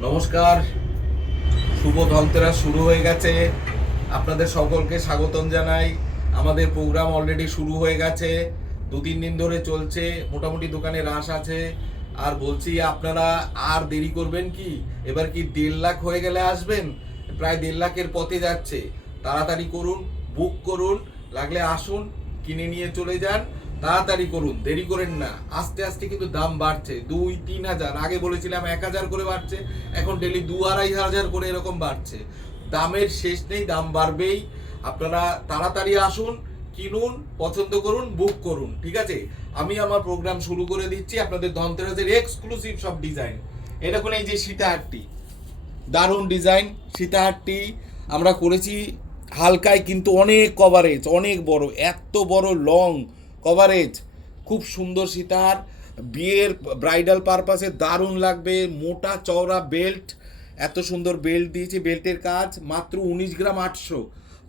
নমস্কার। শুভ ধনতেরাস শুরু হয়ে গেছে। আপনাদের সকলকে স্বাগতম জানাই। আমাদের প্রোগ্রাম অলরেডি শুরু হয়ে গেছে। দু তিন দিন ধরে চলছে। মোটামুটি দোকানে রাশ আছে। আর বলছি, আপনারা আর দেরি করবেন কি? এবার কি দেড় লাখ হয়ে গেলে আসবেন? প্রায় দেড় লাখের পথে যাচ্ছে। তাড়াতাড়ি করুন বুক করুন, লাগলে আসুন, কিনে নিয়ে চলে যান। তাড়াতাড়ি করুন, দেরি করেন না। আস্তে আস্তে কিন্তু দাম বাড়ছে। দুই, তিন হাজার। আগে বলেছিলাম এক হাজার করে বাড়ছে, এখন ডেলি দু আড়াই হাজার করে এরকম বাড়ছে। দামের শেষ নেই, দাম বাড়বেই। আপনারা তাড়াতাড়ি আসুন, কিনুন, পছন্দ করুন বুক করুন, ঠিক আছে? আমি আমার প্রোগ্রাম শুরু করে দিচ্ছি, আপনাদের ধনতেরাসের এক্সক্লুসিভ সব ডিজাইন দেখুন, এই যে সীতাহারটি। দারুণ ডিজাইন সীতাহারটি আমরা করেছি হালকায় কিন্তু অনেক কভারেজ অনেক বড়, এত বড় লং কভারেজ খুব সুন্দর সীতাহার বিয়ের ব্রাইডাল পারপাসে দারুণ লাগবে। মোটা চওড়া বেল্ট এত সুন্দর বেল্ট দিয়েছে বেল্টের কাজ। মাত্র উনিশ গ্রাম আটশো।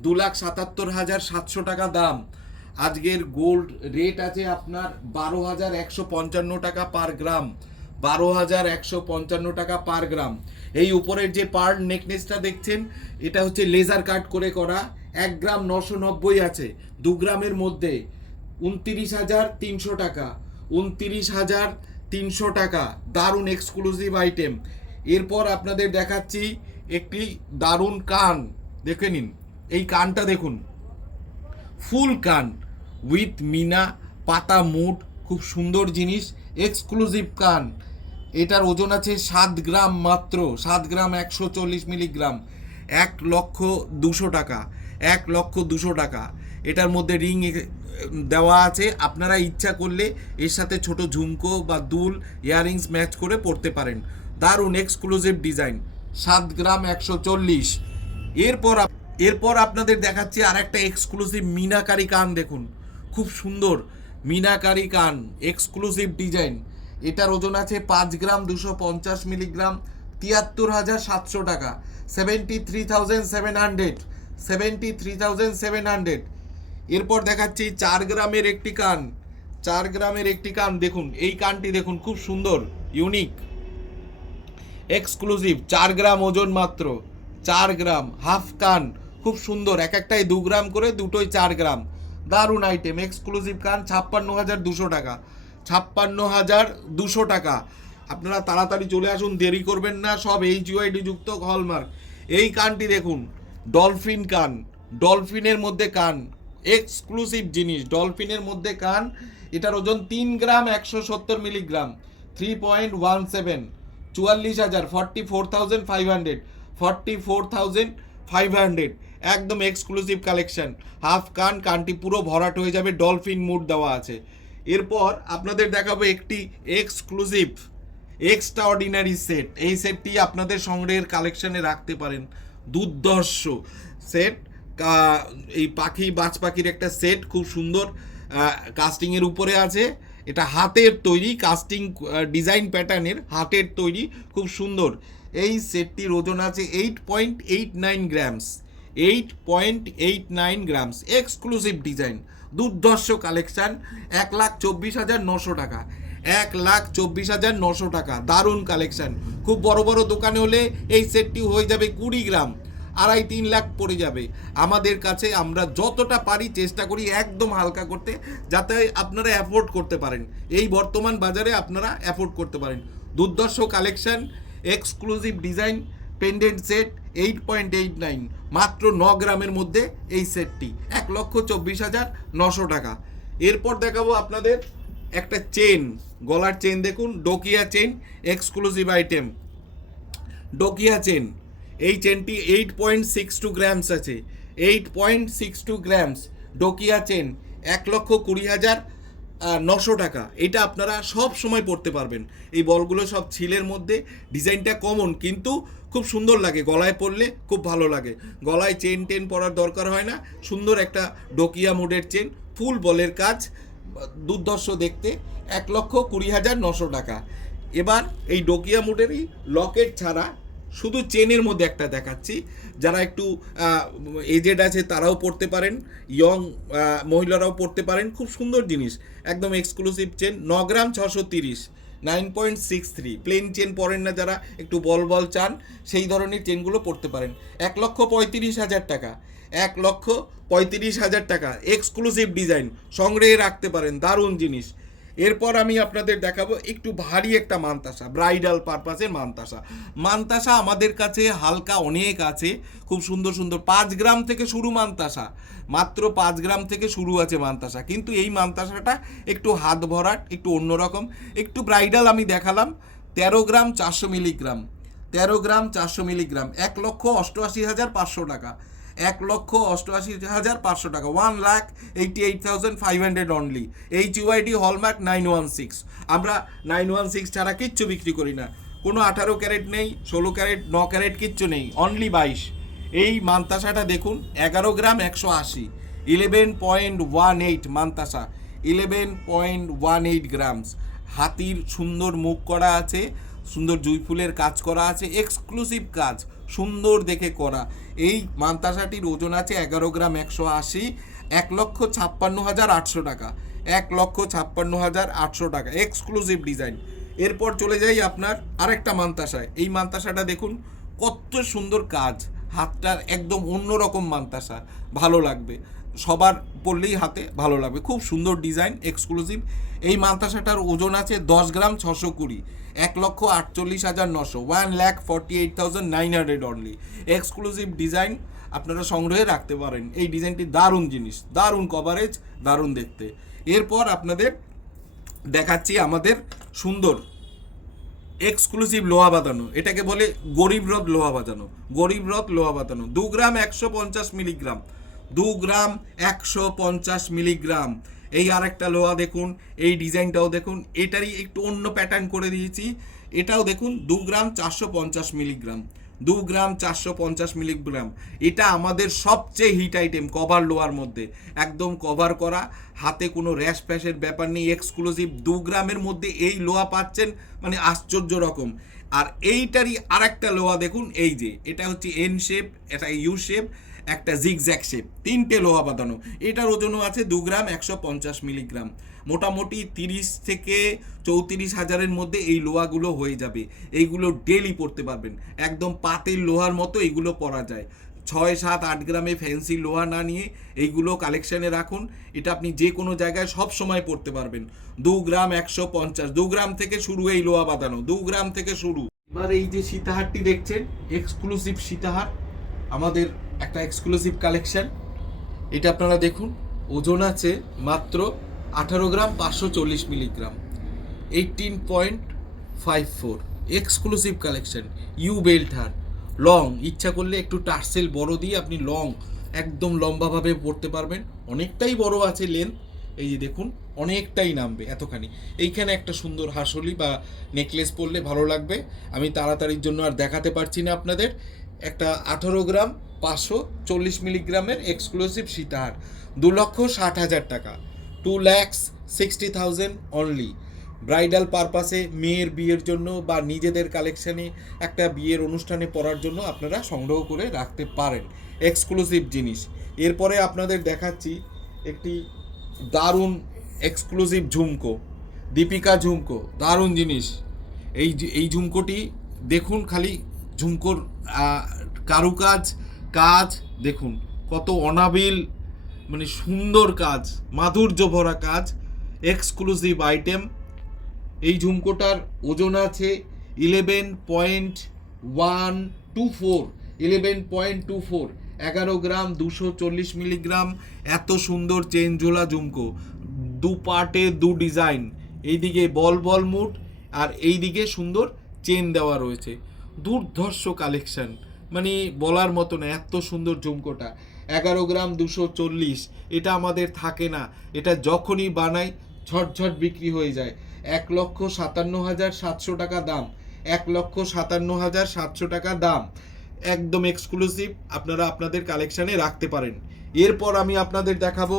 দু লাখ সাতাত্তর হাজার সাতশো টাকা দাম। আজকের গোল্ড রেট আছে আপনার বারো হাজার একশো পঞ্চান্ন টাকা পার গ্রাম বারো হাজার একশো পঞ্চান্ন টাকা পার গ্রাম এই উপরের যে পার নেকনেসটা দেখছেন, এটা হচ্ছে লেজার কাট করে করা। এক গ্রাম নশো নব্বই আছে। দু গ্রামের মধ্যে। উনতিরিশ হাজার তিনশো টাকা। উনতিরিশ হাজার তিনশো টাকা। দারুণ এক্সক্লুসিভ আইটেম এরপর আপনাদের দেখাচ্ছি একটি দারুণ কান। দেখে নিন। এই কানটা দেখুন। ফুল কান উইথ মিনা, পাতা মুড খুব সুন্দর জিনিস এক্সক্লুসিভ কান। এটার ওজন আছে সাত গ্রাম মাত্র। সাত গ্রাম একশো চল্লিশ মিলিগ্রাম। এক লক্ষ দুশো টাকা। এক লক্ষ দুশো টাকা। এটার মধ্যে রিং দেওয়া আছে। আপনারা ইচ্ছা করলে এর সাথে ছোট ঝুমকো বা দুল, ইয়াররিংস ম্যাচ করে পরতে পারেন। দারুণ এক্সক্লুসিভ ডিজাইন। সাত গ্রাম একশো চল্লিশ। এরপর এরপর আপনাদের দেখাচ্ছি আর একটা এক্সক্লুসিভ মিনাকারি কান দেখুন। খুব সুন্দর মিনাকারি কান, এক্সক্লুসিভ ডিজাইন। এটার ওজন আছে পাঁচ গ্রাম দুশো পঞ্চাশ মিলিগ্রাম, তিয়াত্তর হাজার সাতশো টাকা। Seventy three thousand seven hundred seventy three thousand seven hundred এরপর দেখাচ্ছি চার গ্রামের একটি কান। চার গ্রামের একটি কান, দেখুন, এই কানটি দেখুন, খুব সুন্দর ইউনিক এক্সক্লুসিভ চার গ্রাম ওজন মাত্র, চার গ্রাম হাফ কান, খুব সুন্দর, এক একটাই দু গ্রাম করে, দুটোই চার গ্রাম। দারুণ আইটেম এক্সক্লুসিভ কান, ছাপ্পান্ন হাজার দুশো টাকা, ছাপ্পান্ন হাজার দুশো টাকা। আপনারা তাড়াতাড়ি চলে আসুন, দেরি করবেন না, সব এইচ ইউআইডি যুক্ত হলমার্ক এই কানটি দেখুন ডলফিন কান ডলফিনের মধ্যে কান। এক্সক্লুসিভ জিনিস। ডলফিনের মধ্যে কান, এটার ওজন তিন গ্রাম একশো সত্তর milligram three point one seven চুয়াল্লিশ হাজার forty four thousand five hundred forty four thousand five hundred একদম এক্সক্লুসিভ কালেকশন। হাফ কান, কানটি পুরো ভরাট হয়ে যাবে, ডলফিন মুড দেওয়া আছে। এরপর আপনাদের দেখাবো একটি এক্সক্লুসিভ এক্সট্রা অর্ডিনারি সেট এই সেটটি আপনাদের সংগ্রহের কালেকশনে রাখতে পারেন। দুর্ধর্ষ সেট এই পাখি, বাজ পাখির একটা সেট খুব সুন্দর কাস্টিংয়ের উপরে আছে। এটা হাতের তৈরি কাস্টিং ডিজাইন প্যাটার্নের হাতের তৈরি, খুব সুন্দর। এই সেটটির ওজন আছে eight point eight nine grams eight point eight nine grams exclusive design দুর্ধর্ষ কালেকশান এক লাখ চব্বিশ হাজার নশো টাকা, এক লাখ চব্বিশ হাজার নশো টাকা, দারুণ কালেকশান খুব বড় বড় দোকানে হলে এই সেটটি হয়ে যাবে কুড়ি গ্রাম। আড়াই তিন লাখ পড়ে যাবে। আমাদের কাছে আমরা যতটা পারি চেষ্টা করি একদম হালকা করতে, যাতে আপনারা অ্যাফোর্ড করতে পারেন। এই বর্তমান বাজারে আপনারা অ্যাফোর্ড করতে পারেন। দুর্দর্শ collection exclusive design pendant set eight point eight nine মাত্র ন গ্রামের মধ্যে এই সেটটি এক লক্ষ চব্বিশ হাজার নশো টাকা। এরপর দেখাবো আপনাদের একটা চেন গলার চেন দেখুন Dokia chain exclusive item Dokia chain এই চেনটি eight point six two grams আছে। Eight point six two grams Dokia chain এক লক্ষ কুড়ি হাজার নশো টাকা। এটা আপনারা সব সময় পড়তে পারবেন। এই বলগুলো সব ছিলের মধ্যে, ডিজাইনটা কমন কিন্তু খুব সুন্দর লাগে। গলায় পরলে খুব ভালো লাগে। গলায় চেন টেন পরার দরকার হয় না। সুন্দর একটা ডোকিয়া মোডের চেন ফুল বলের কাজ, দুর্ধর্ষ দেখতে, এক লক্ষ কুড়ি হাজার নশো টাকা। এবার এই ডোকিয়া মোডেরই লকেট ছাড়া শুধু চেনের মধ্যে একটা দেখাচ্ছি। যারা একটু এজেড আছে তারাও পড়তে পারেন ইয়ং মহিলারাও পড়তে পারেন। খুব সুন্দর জিনিস, একদম এক্সক্লুসিভ চেন ন গ্রাম ছশো তিরিশ nine point six three plain chain পরেন না যারা, একটু বল বল চান, সেই ধরনের চেনগুলো পড়তে পারেন। এক লক্ষ পঁয়ত্রিশ হাজার টাকা, এক লক্ষ পঁয়ত্রিশ হাজার টাকা এক্সক্লুসিভ ডিজাইন সংগ্রহে রাখতে পারেন, দারুণ জিনিস। এরপর আমি আপনাদের দেখাবো একটু ভারী একটা মানতাসা ব্রাইডাল পারপাসের মানতাসা। মানতাসা আমাদের কাছে হালকা অনেক আছে, খুব সুন্দর সুন্দর, পাঁচ গ্রাম থেকে শুরু মানতাসা, মাত্র পাঁচ গ্রাম থেকে শুরু আছে মানতাসা। কিন্তু এই মানতাসাটা একটু হাত ভরাট, একটু অন্যরকম একটু ব্রাইডাল আমি দেখালাম, তেরো গ্রাম চারশো মিলিগ্রাম, তেরো গ্রাম চারশো মিলিগ্রাম, এক লক্ষ অষ্টআশি হাজার পাঁচশো টাকা। এক লক্ষ অষ্টআশি হাজার পাঁচশো টাকা one lakh eighty eight thousand five hundred only H UID hallmark nine one six আমরা নাইন ওয়ান সিক্স ছাড়া কিচ্ছু বিক্রি করি না। কোনো আঠারো ক্যারেট নেই, ষোলো ক্যারেট, ন ক্যারেট কিচ্ছু নেই অনলি বাইশ। এই মান্তাসাটা দেখুন, এগারো গ্রাম একশো আশি। Eleven point one eight mantasha eleven point one eight grams হাতির সুন্দর মুখ করা আছে, সুন্দর জুই ফুলের কাজ করা আছে এক্সক্লুসিভ কাজ। সুন্দর দেখে করা। এই মান্তাসাটির ওজন আছে এগারো গ্রাম একশো আশি, এক লক্ষ ছাপ্পান্ন হাজার আটশো টাকা। এক লক্ষ ছাপ্পান্ন হাজার আটশো টাকা এক্সক্লুসিভ ডিজাইন এরপর চলে যাই আপনার আরেকটা মান্তাসায়। এই মান্তাসাটা দেখুন, কত সুন্দর কাজ। হাতটার একদম অন্যরকম মান্তাসা, ভালো লাগবে। সবার পরলেই হাতে ভালো লাগবে। খুব সুন্দর ডিজাইন এক্সক্লুসিভ এই মান্তাসাটার ওজন আছে দশ গ্রাম ছশো কুড়ি। এক লক্ষ আটচল্লিশ হাজার নশো। One lakh forty eight thousand nine hundred only exclusive design আপনারা সংগ্রহে রাখতে পারেন। এই ডিজাইনটি দারুণ জিনিস। দারুণ কভারেজ দারুণ দেখতে। এরপর আপনাদের দেখাচ্ছি আমাদের সুন্দর এক্সক্লুসিভ লোহা বাঁধানো। এটাকে বলে গরিব রথ লোহা বাঁধানো। গরিব রথ লোহা বাঁধানো। দু গ্রাম একশো পঞ্চাশ মিলিগ্রাম। দু গ্রাম একশো পঞ্চাশ মিলিগ্রাম। এই আরেকটা লোহা দেখুন, এই ডিজাইনটাও দেখুন, এটারই একটু অন্য প্যাটার্ন করে দিয়েছি। এটাও দেখুন, দু গ্রাম চারশো পঞ্চাশ মিলিগ্রাম দু গ্রাম চারশো পঞ্চাশ মিলিগ্রাম এটা আমাদের সবচেয়ে হিট আইটেম কভার লোয়ার মধ্যে। একদম কভার করা, হাতে কোনো র্যাশ ফ্যাশের ব্যাপার নেই এক্সক্লুসিভ দু গ্রামের মধ্যে এই লোহা পাচ্ছেন মানে আশ্চর্য রকম। আর এইটারই আরেকটা লোহা দেখুন, এই যে, এটা হচ্ছে এন শেপ এটা ইউ শেপ একটা জিগজ্যাক শেপ তিনটে লোহা বাঁধানো। এটার ওজনও আছে দু গ্রাম একশো পঞ্চাশ মিলিগ্রাম। মোটামুটি তিরিশ থেকে চৌত্রিশ হাজারের মধ্যে এই লোহাগুলো হয়ে যাবে। এইগুলো ডেলি পড়তে পারবেন। একদম পাতের লোহার মতো এইগুলো পরা যায়। ছয়, সাত, আট গ্রামে ফ্যান্সি লোহা না নিয়ে এইগুলো কালেকশানে রাখুন। এটা আপনি যে কোনো জায়গায় সব সময় পড়তে পারবেন। দু গ্রাম একশো পঞ্চাশ, দু গ্রাম থেকে শুরু এই লোহা বাঁধানো। দু গ্রাম থেকে শুরু। এবার এই যে সীতাহারটি দেখছেন এক্সক্লুসিভ সীতাহার। আমাদের একটা এক্সক্লুসিভ কালেকশন এটা আপনারা দেখুন, ওজন আছে মাত্র আঠারো গ্রাম পাঁচশো চল্লিশ milligram. Eighteen point five four exclusive collection U belt হার লং ইচ্ছা করলে একটু টার্সেল বড় দিয়ে আপনি লং একদম লম্বাভাবে পড়তে পারবেন। অনেকটাই বড় আছে লেন্থ এই যে দেখুন, অনেকটাই নামবে এতখানি। এইখানে একটা সুন্দর হাসলি বা নেকলেস পরলে ভালো লাগবে। আমি তাড়াতাড়ির জন্য আর দেখাতে পারছি না আপনাদের। একটা আঠেরো গ্রাম পাঁচশো চল্লিশ মিলিগ্রামের এক্সক্লুসিভ সীতাহার, দু লক্ষ ষাট হাজার টাকা। Two lakhs sixty thousand only. Bridal পারপাসে মেয়ের বিয়ের জন্য বা নিজেদের কালেকশানে একটা বিয়ের অনুষ্ঠানে পরার জন্য আপনারা সংগ্রহ করে রাখতে পারেন এক্সক্লুসিভ জিনিস। এরপরে আপনাদের দেখাচ্ছি একটি দারুণ এক্সক্লুসিভ ঝুমকো, দীপিকা ঝুমকো, দারুণ জিনিস। এই এই ঝুমকোটি দেখুন খালি ঝুমকোর কারুকাজ কাজ, দেখুন, কত অনাবিল মানে সুন্দর কাজ, মাধুর্য ভরা কাজ এক্সক্লুসিভ আইটেম এই ঝুমকোটার ওজন আছে eleven point one two four eleven point two four এগারো গ্রাম, দুশো চল্লিশ মিলিগ্রাম, এত সুন্দর চেন ঝোলা ঝুমকো। দু পার্টে দু ডিজাইন, এইদিকে বল বল মুট আর এইদিকে সুন্দর চেন দেওয়া রয়েছে। দুর্ধর্ষ কালেকশন মানে বলার মতো না এত সুন্দর ঝুমকোটা এগারো গ্রাম দুশো চল্লিশ, এটা আমাদের থাকে না। এটা যখনই বানাই, ঝটঝট বিক্রি হয়ে যায়। এক লক্ষ সাতান্ন হাজার সাতশো টাকা দাম। এক লক্ষ সাতান্ন হাজার সাতশো টাকা দাম। একদম এক্সক্লুসিভ আপনারা আপনাদের কালেকশানে রাখতে পারেন। এরপর আমি আপনাদের দেখাবো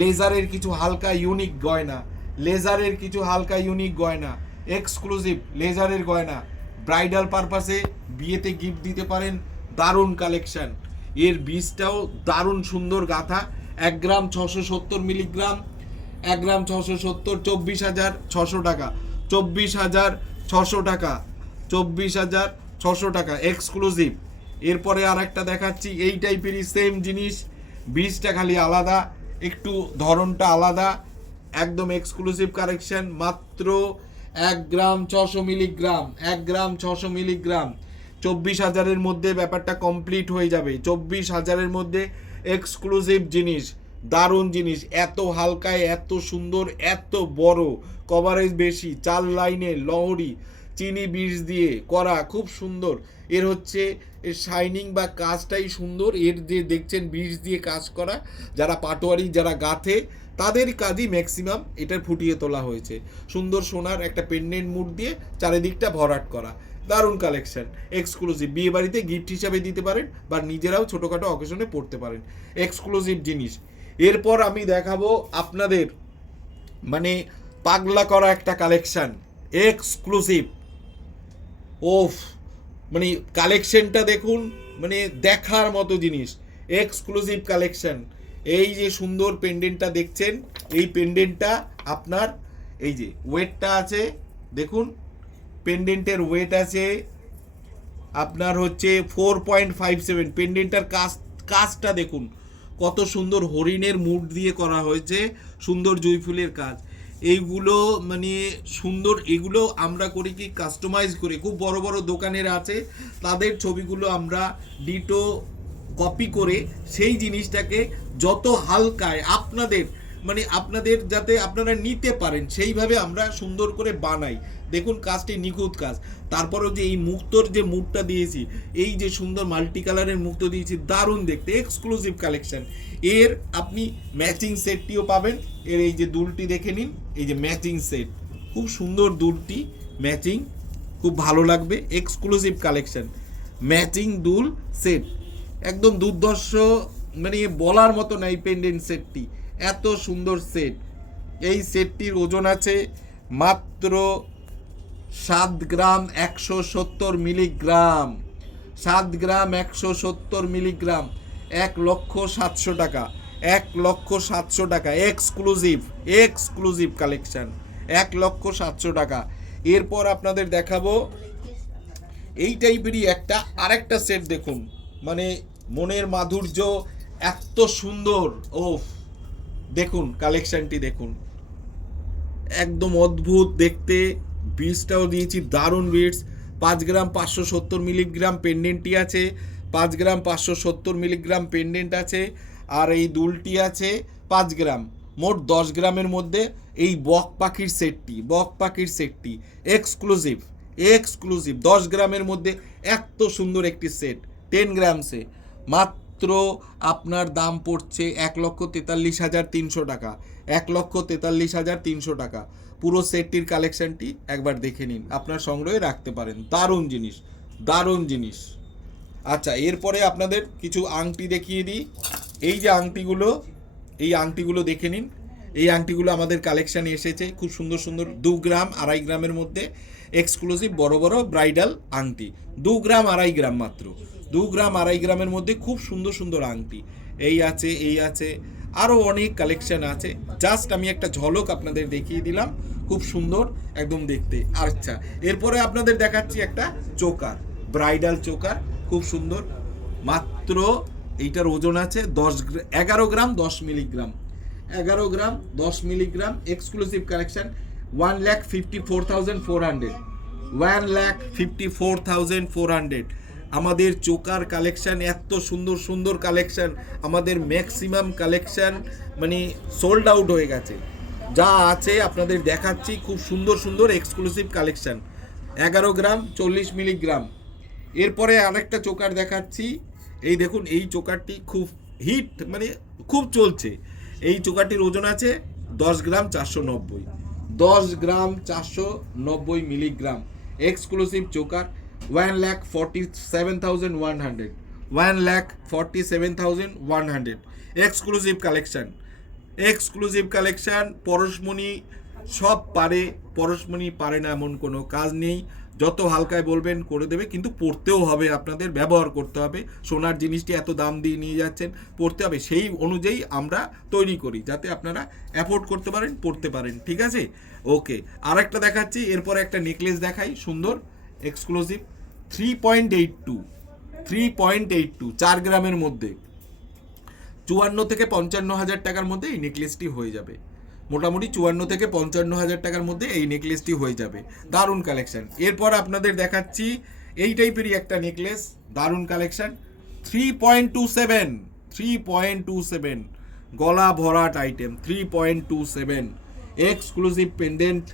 লেজারের কিছু হালকা ইউনিক গয়না। লেজারের কিছু হালকা ইউনিক গয়না। এক্সক্লুসিভ লেজারের গয়না। ব্রাইডাল পারপাসে বিয়েতে গিফট দিতে পারেন দারুণ কালেকশন এর বীজটাও দারুণ সুন্দর গাথা, এক গ্রাম ছশো সত্তর মিলিগ্রাম এক গ্রাম ছশো সত্তর, চব্বিশ হাজার ছশো টাকা। চব্বিশ হাজার ছশো টাকা, চব্বিশ হাজার ছশো টাকা এক্সক্লুসিভ এরপরে আর একটা দেখাচ্ছি, এই টাইপেরই সেম জিনিস। বীজটা খালি আলাদা, একটু ধরনটা আলাদা, একদম এক্সক্লুসিভ কারেকশন মাত্র এক গ্রাম ছশো মিলিগ্রাম, এক গ্রাম ছশো মিলিগ্রাম। চব্বিশ হাজারের মধ্যে ব্যাপারটা কমপ্লিট হয়ে যাবে। চব্বিশ হাজারের মধ্যে এক্সক্লুসিভ জিনিস, দারুণ জিনিস। এত হালকায়, এত সুন্দর, এত বড়। কভারেজ বেশি, চার লাইনে লহরি, চিনি বীজ দিয়ে করা, খুব সুন্দর। এর হচ্ছে এর শাইনিং বা কাজটাই সুন্দর। এর যে দেখছেন, বীজ দিয়ে কাজ করা, যারা পাটোয়ারি, যারা গাথে তাদের কাজই ম্যাক্সিমাম এটার ফুটিয়ে তোলা হয়েছে। সুন্দর সোনার একটা পেন্ডেন্ট মুড দিয়ে চারিদিকটা ভরাট করা। দারুণ কালেকশন এক্সক্লুসিভ বিয়ে বাড়িতে গিফট হিসাবে দিতে পারেন বা নিজেরাও ছোটোখাটো অকেশনে পড়তে পারেন। এক্সক্লুসিভ জিনিস। এরপর আমি দেখাবো আপনাদের মানে পাগলা করা একটা কালেকশান এক্সক্লুসিভ ওফ! মানে কালেকশনটা দেখুন মানে দেখার মতো জিনিস। এক্সক্লুসিভ কালেকশন এই যে সুন্দর পেন্ডেন্টটা দেখছেন, এই পেন্ডেন্টটা আপনার, এই যে ওয়েটটা আছে, দেখুন পেন্ডেন্টের ওয়েট আছে আপনার হচ্ছে ফোর পয়েন্ট ফাইভ সেভেন পেন্ডেন্টার কাজ কাজটা দেখুন, কত সুন্দর হরিণের মুড দিয়ে করা হয়েছে, সুন্দর জয়ফুলের কাজ। এইগুলো মানে সুন্দর, এগুলো আমরা করি কি কাস্টমাইজ করে, খুব বড় বড় দোকানের আছে, তাদের ছবিগুলো আমরা ডিটো কপি করে সেই জিনিসটাকে যত হালকায় আপনাদের মানে আপনাদের যাতে আপনারা নিতে পারেন, সেইভাবে আমরা সুন্দর করে বানাই। দেখুন কাজটি নিখুঁত কাজ। তারপরেও যে এই মুক্তর যে মুখটা দিয়েছি, এই যে সুন্দর মাল্টি কালারের মুক্ত দিয়েছি, দারুণ দেখতে এক্সক্লুসিভ কালেকশন এর আপনি ম্যাচিং সেটটিও পাবেন। এর এই যে দুলটি দেখে নিন, এই যে ম্যাচিং সেট খুব সুন্দর দুলটি ম্যাচিং খুব ভালো লাগবে এক্সক্লুসিভ কালেকশন ম্যাচিং দুল সেট একদম দুর্ধর্ষ মানে বলার মতো নাই পেন্ডেন্ট সেটটি। এত সুন্দর সেট। এই সেটটির ওজন আছে মাত্র সাত গ্রাম একশো সত্তর মিলিগ্রাম। সাত গ্রাম একশো সত্তর মিলিগ্রাম। এক লক্ষ সাতশো টাকা। এক লক্ষ সাতশো টাকা। এক্সক্লুসিভ এক্সক্লুসিভ কালেকশান এক লক্ষ সাতশো টাকা। এরপর আপনাদের দেখাবো, এই টাইপেরই একটা আরেকটা সেট দেখুন। মানে মনের মাধুর্য এত সুন্দর। ও দেখুন কালেকশনটি দেখুন। একদম অদ্ভুত দেখতে। বীজটাও দিয়েছি, দারুণ বীজ। পাঁচ গ্রাম পাঁচশো সত্তর মিলিগ্রাম পেন্ডেন্টটি আছে। পাঁচ গ্রাম পাঁচশো সত্তর মিলিগ্রাম পেন্ডেন্ট আছে। আর এই দুলটি আছে পাঁচ গ্রাম। মোট দশ গ্রামের মধ্যে এই বক পাখির সেটটি, বক পাখির সেটটি। এক্সক্লুসিভ এক্সক্লুসিভ দশ গ্রামের মধ্যে এত সুন্দর একটি সেট টেন গ্রামসে মাত্র আপনার দাম পড়ছে এক লক্ষ তেতাল্লিশ হাজার তিনশো টাকা। এক লক্ষ তেতাল্লিশ হাজার তিনশো টাকা। পুরো সেটটির কালেকশানটি একবার দেখে নিন। আপনার সংগ্রহে রাখতে পারেন। দারুণ জিনিস দারুণ জিনিস। আচ্ছা এরপরে আপনাদের কিছু আংটি দেখিয়ে দিই। এই যে আংটিগুলো, এই আংটিগুলো দেখে নিন। এই আংটিগুলো আমাদের কালেকশানে এসেছে। খুব সুন্দর সুন্দর দু গ্রাম, আড়াই গ্রামের মধ্যে। এক্সক্লুসিভ বড় বড় ব্রাইডাল আংটি। দু গ্রাম, আড়াই গ্রাম মাত্র। দু গ্রাম, আড়াই গ্রামের মধ্যে খুব সুন্দর সুন্দর আংটি। এই আছে এই আছে আরও অনেক কালেকশন আছে। জাস্ট আমি একটা ঝলক আপনাদের দেখিয়ে দিলাম, খুব সুন্দর, একদম দেখতে। আচ্ছা এরপরে আপনাদের দেখাচ্ছি একটা চোকার ব্রাইডাল চোকার, খুব সুন্দর। মাত্র এইটার ওজন আছে দশ এগারো গ্রাম, দশ মিলিগ্রাম। এগারো গ্রাম, দশ milligram exclusive collection one lakh fifty four thousand four hundred one lakh fifty four thousand four hundred আমাদের চোকার কালেকশান এত সুন্দর সুন্দর কালেকশান আমাদের ম্যাক্সিমাম কালেকশন মানে সোল্ড আউট হয়ে গেছে। যা আছে আপনাদের দেখাচ্ছি, খুব সুন্দর সুন্দর এক্সক্লুসিভ কালেকশান এগারো গ্রাম, চল্লিশ মিলিগ্রাম এরপরে আরেকটা চোকার দেখাচ্ছি। এই দেখুন, এই চোকারটি খুব হিট মানে খুব চলছে। এই চোকারটির ওজন আছে দশ গ্রাম চারশো নব্বই। দশ গ্রাম চারশো নব্বই milligram exclusive choker. One lakh forty seven thousand one hundred, one lakh forty seven thousand one hundred. Exclusive collection exclusive collection পরশমণি সব পারে, পরশমণি পারে না এমন কোনো কাজ নেই। যত হালকায় বলবেন করে দেবে, কিন্তু পড়তেও হবে আপনাদের, ব্যবহার করতে হবে। সোনার জিনিসটি এত দাম দিয়ে নিয়ে যাচ্ছেন, পড়তে হবে। সেই অনুযায়ী আমরা তৈরি করি, যাতে আপনারা অ্যাফোর্ড করতে পারেন, পড়তে পারেন, ঠিক আছে? ওকে আর একটা দেখাচ্ছি, এরপর একটা নেকলেস দেখাই, সুন্দর exclusive three point eight two three point eight two চার গ্রামের মধ্যে। চুয়ান্ন থেকে পঞ্চান্ন হাজার টাকার মধ্যে এই নেকলেসটি হয়ে যাবে। মোটামুটি চুয়ান্ন থেকে পঞ্চান্ন হাজার টাকার মধ্যে এই নেকলেসটি হয়ে যাবে। দারুণ কালেকশন এরপর আপনাদের দেখাচ্ছি এই টাইপেরই একটা নেকলেস দারুণ collection three point two seven three point two seven গলা ভরাট item three point two seven exclusive pendant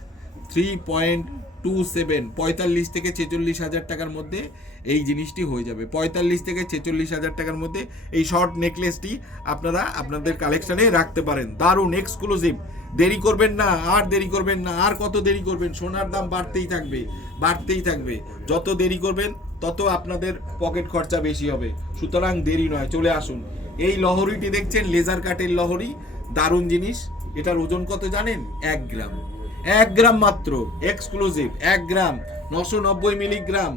three point two seven পঁয়তাল্লিশ থেকে ছেচল্লিশ হাজার টাকার মধ্যে এই জিনিসটি হয়ে যাবে। পঁয়তাল্লিশ থেকে ছেচল্লিশ হাজার টাকার মধ্যে এই শর্ট নেকলেসটি আপনারা আপনাদের কালেকশনে রাখতে পারেন। দারুণ এক্সক্লুসিভ দেরি করবেন না, আর দেরি করবেন না, আর কত দেরি করবেন? সোনার দাম বাড়তেই থাকবে বাড়তেই থাকবে। যত দেরি করবেন, তত আপনাদের পকেট খরচা বেশি হবে। সুতরাং দেরি নয়, চলে আসুন। এই লহরিটি দেখছেন লেজার কাটের লহরি। দারুণ জিনিস। এটার ওজন কত জানেন? এক গ্রাম। এক গ্রাম মাত্র এক্সক্লুসিভ এক গ্রাম, নশো নব্বই মিলিগ্রাম।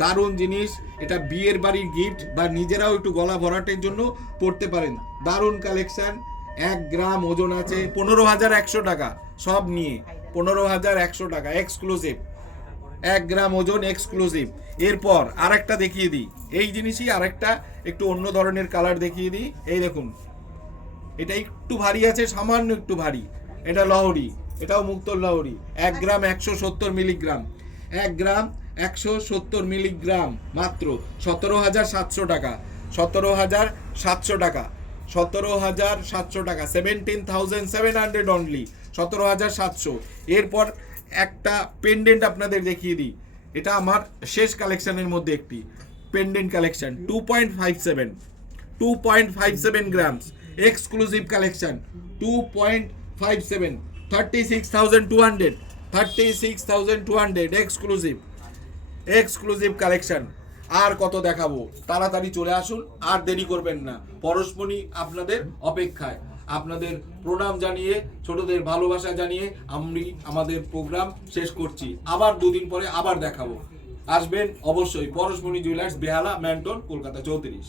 দারুণ জিনিস, এটা বিয়ের বাড়ির গিফট বা নিজেরাও একটু গলা ভরাটের জন্য পড়তে পারেন। দারুণ কালেকশান এক গ্রাম ওজন আছে পনেরো হাজার একশো টাকা, সব নিয়ে পনেরো হাজার একশো টাকা এক্সক্লুসিভ এক গ্রাম ওজন এক্সক্লুসিভ এরপর আরেকটা দেখিয়ে দিই। এই জিনিসই আরেকটা একটু অন্য ধরনের কালার দেখিয়ে দিই। এই দেখুন, এটা একটু ভারী আছে, সামান্য একটু ভারী। এটা লহরি। এটাও মুক্তর লহরি এক গ্রাম একশো সত্তর মিলিগ্রাম। এক গ্রাম একশো সত্তর মিলিগ্রাম মাত্র। সতেরো হাজার সাতশো টাকা। সতেরো হাজার সাতশো টাকা। সতেরো হাজার সাতশো টাকা। Seventeen thousand seven hundred only সতেরো হাজার সাতশো। এরপর একটা পেন্ডেন্ট আপনাদের দেখিয়ে দিই। এটা আমার শেষ কালেকশনের মধ্যে একটি pendant collection two point five seven two point five seven grams exclusive collection two point five seven thirty six thousand two hundred thirty six thousand two hundred exclusive exclusive collection আর কত দেখাবো? তাড়াতাড়ি চলে আসুন, আর দেরি করবেন না। পরশমণি আপনাদের অপেক্ষায়। আপনাদের প্রণাম জানিয়ে, ছোটদের ভালোবাসা জানিয়ে আমি আমাদের প্রোগ্রাম শেষ করছি। আবার দুদিন পরে আবার দেখাবো। আসবেন অবশ্যই পরশমণি জুয়েলার্স, বেহালা, ম্যান্টন, কলকাতা চৌত্রিশ।